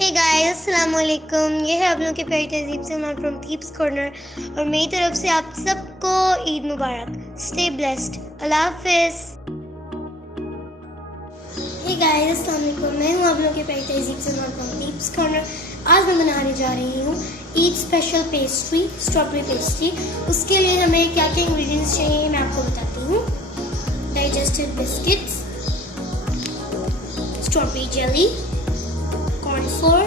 Hey guys, अस्सलाम वालेकुम। ये है आप लोगों के प्यारे तहजीब से मैं फ्रॉम TeebzCorner और मेरी तरफ से आप सबको ईद मुबारक। Stay blessed. अल्लाह हाफिज़। हे गाइस, अस्सलाम वालेकुम। मैं हूँ आप लोगों के प्यारे तहजीब से मैं फ्रॉम TeebzCorner। आज मैं बनाने जा रही हूँ Eid special pastry, strawberry pastry. उसके लिए हमें क्या क्या इंग्रेडिएंट्स चाहिए मैं आपको बताती हूँ। Digested biscuits, strawberry jelly, cornflour,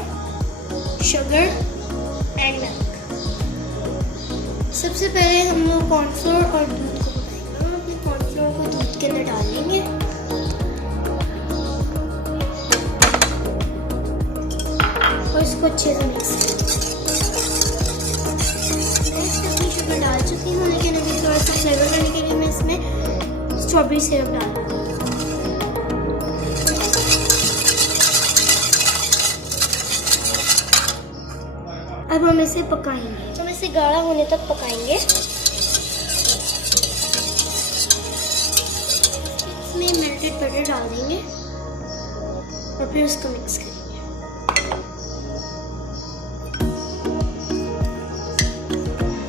sugar and milk. सबसे पहले हम लोग कॉर्नफ्लोर और दूध को बनाएंगे। हम अपने कॉर्नफ्लोर को दूध के अंदर डाल लेंगे और इसको अच्छे से मिक्स करेंगे। मैं अपनी शुगर डाल चुकी हूँ, लेकिन अभी थोड़ा सा फ्लेवर करने के लिए मैं इसमें स्ट्रॉबेरी सिरप डाल रही हूँ। अब हम इसे पकाएंगे, हम इसे गाढ़ा होने तक पकाएंगे। इसमें मेल्टेड बटर डाल देंगे और फिर उसको मिक्स करेंगे।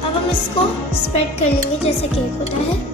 अब हम इसको स्प्रेड कर लेंगे जैसे केक होता है।